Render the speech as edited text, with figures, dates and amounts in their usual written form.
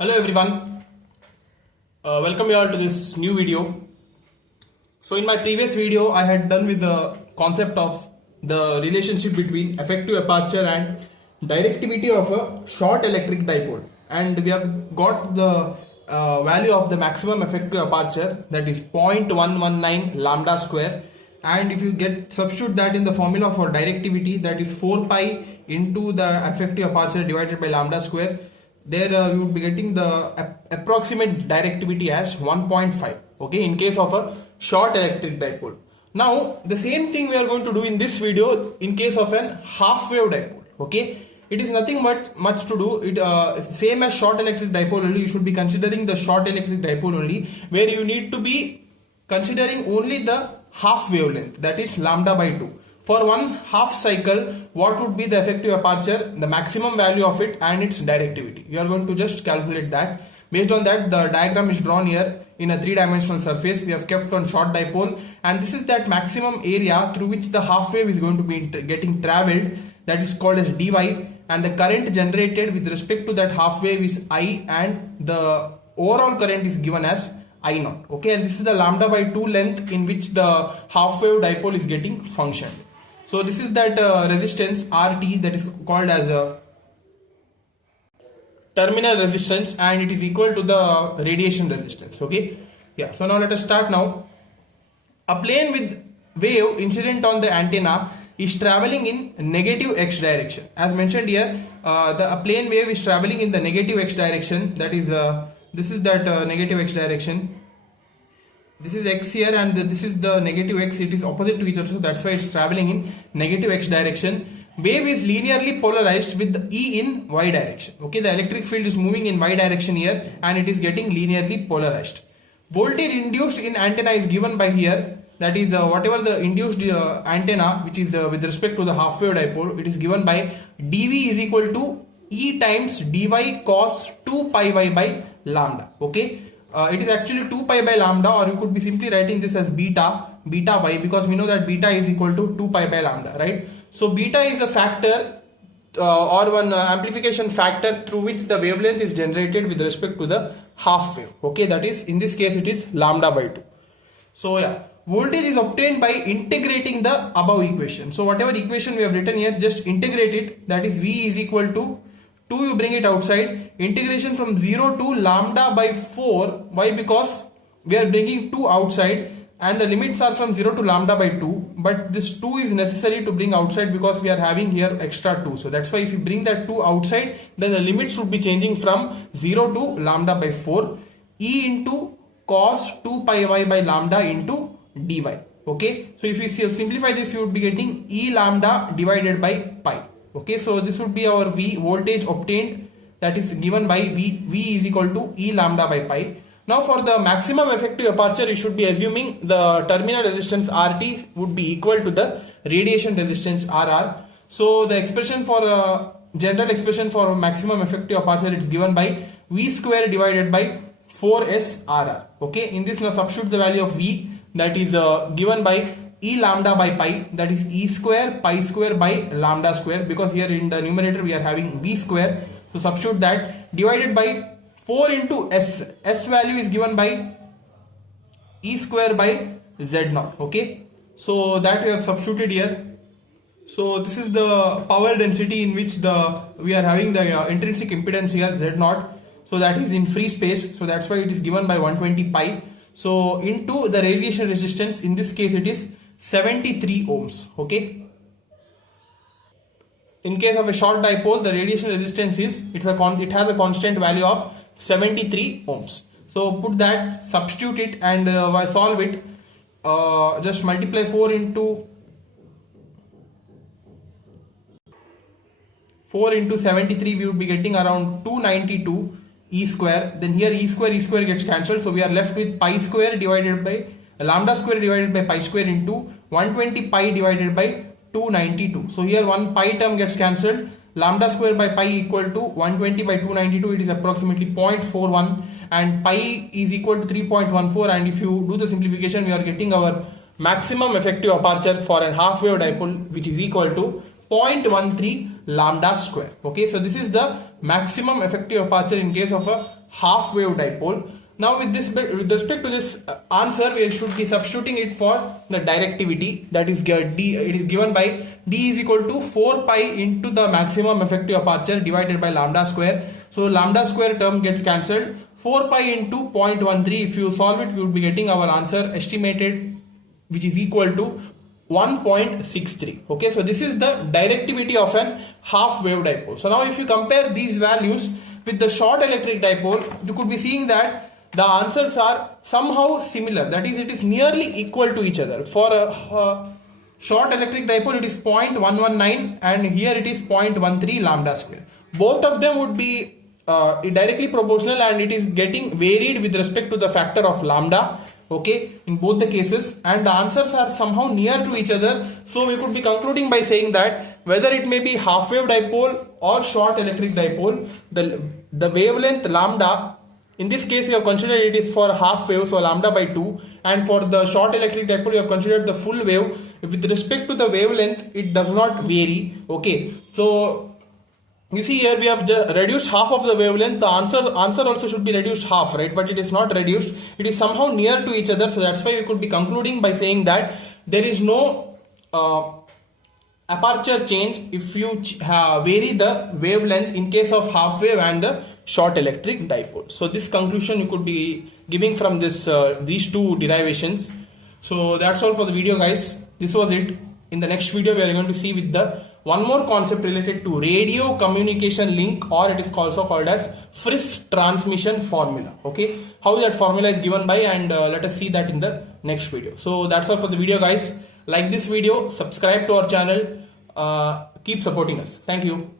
Hello everyone, welcome you all to this new video. So in my previous video I had done with the concept of the relationship between effective aperture and directivity of a short electric dipole, and we have got the value of the maximum effective aperture, that is 0.119 lambda square, and if you substitute that in the formula for directivity, that is 4 pi into the effective aperture divided by lambda square, there you would be getting the approximate directivity as 1.5, okay, in case of a short electric dipole. Now the same thing we are going to do in this video in case of an half wave dipole. Okay, it is nothing much to do. It same as short electric dipole only. You should be considering the short electric dipole only, where you need to be considering only the half wavelength, that is lambda by 2. For one half cycle, what would be the effective aperture, the maximum value of it, and its directivity? You are going to just calculate that. Based on that, the diagram is drawn here in a three-dimensional surface. We have kept on short dipole, and this is that maximum area through which the half wave is going to be getting traveled, that is called as dy, and the current generated with respect to that half wave is I, and the overall current is given as I naught. Okay, and this is the lambda by 2 length in which the half wave dipole is getting functioned. So this is that resistance RT, that is called as a terminal resistance, and it is equal to the radiation resistance. Okay, yeah. So now let us start now. A plane with wave incident on the antenna is traveling in negative x direction. As mentioned here, a plane wave is traveling in the negative x direction. That is this is that negative x direction. This is x here, and this is the negative x. It is opposite to each other, so that's why it's traveling in negative x direction. Wave is linearly polarized with the E in y direction. Okay, the electric field is moving in y direction here, and it is getting linearly polarized. Voltage induced in antenna is given by here, that is whatever the induced antenna, which is with respect to the half wave dipole, it is given by dV is equal to E times dy cos 2 pi y by lambda. Okay, it is actually 2 pi by lambda, or you could be simply writing this as beta y, because we know that beta is equal to 2 pi by lambda, right? So beta is a factor or one amplification factor through which the wavelength is generated with respect to the half wave. Okay, that is, in this case it is lambda by 2. So yeah, voltage is obtained by integrating the above equation. So whatever equation we have written here, just integrate it. That is V is equal to 2, you bring it outside, integration from 0 to lambda by 4. Why? Because we are bringing 2 outside, and the limits are from 0 to lambda by 2, but this 2 is necessary to bring outside because we are having here extra 2. So that's why if you bring that 2 outside, then the limits should be changing from 0 to lambda by 4. E into cos 2 pi y by lambda into dy. Okay, so if you simplify this, you would be getting E lambda divided by pi. Okay, so this would be our V, voltage obtained, that is given by V is equal to E lambda by pi. Now for the maximum effective aperture, you should be assuming the terminal resistance RT would be equal to the radiation resistance RR. So the expression for general expression for maximum effective aperture, it's given by V square divided by 4S RR. Okay, in this now substitute the value of V, that is given by E lambda by pi, that is E square pi square by lambda square, because here in the numerator we are having V square. So substitute that, divided by 4 into S value is given by E square by Z naught. Okay, so that we have substituted here. So this is the power density in which we are having the intrinsic impedance here, Z naught. So that is in free space, so that's why it is given by 120 pi. So into the radiation resistance, in this case it is 73 ohms. Okay, in case of a short dipole, the radiation resistance is it has a constant value of 73 ohms. So put that, substitute it, and solve it. Just multiply 4 into 73, we would be getting around 292 E square. Then here E square gets cancelled, so we are left with pi square divided by lambda square divided by pi square into 120 pi divided by 292. So here one pi term gets cancelled. Lambda square by pi equal to 120 by 292, it is approximately 0.41, and pi is equal to 3.14, and if you do the simplification, we are getting our maximum effective aperture for a half wave dipole, which is equal to 0.13 lambda square. Okay, so this is the maximum effective aperture in case of a half wave dipole. Now with respect to this answer, we should be substituting it for the directivity, that is D. It is given by D is equal to 4 pi into the maximum effective aperture divided by lambda square. So lambda square term gets cancelled. 4 pi into 0.13. If you solve it, we would be getting our answer estimated, which is equal to 1.63. Okay, so this is the directivity of an half wave dipole. So now if you compare these values with the short electric dipole, you could be seeing that the answers are somehow similar, that is, it is nearly equal to each other. For a short electric dipole, it is 0.119 and here it is 0.13 lambda square. Both of them would be directly proportional and it is getting varied with respect to the factor of lambda. Okay, in both the cases, and the answers are somehow near to each other. So we could be concluding by saying that whether it may be half wave dipole or short electric dipole, the wavelength lambda, in this case we have considered it is for half wave, so lambda by 2, and for the short electric dipole we have considered the full wave. With respect to the wavelength, it does not vary. Okay, so you see here we have reduced half of the wavelength. The answer also should be reduced half, right? But it is not reduced. It is somehow near to each other. So that's why we could be concluding by saying that there is no aperture change if you vary the wavelength in case of half wave and the short electric dipole. So this conclusion you could be giving from this these two derivations. So that's all for the video, guys. This was it. In the next video, we are going to see with the one more concept related to radio communication link, or it is also called as Friis transmission formula. Okay, how that formula is given by, and let us see that in the next video. So that's all for the video, guys. Like this video, subscribe to our channel, keep supporting us. Thank you.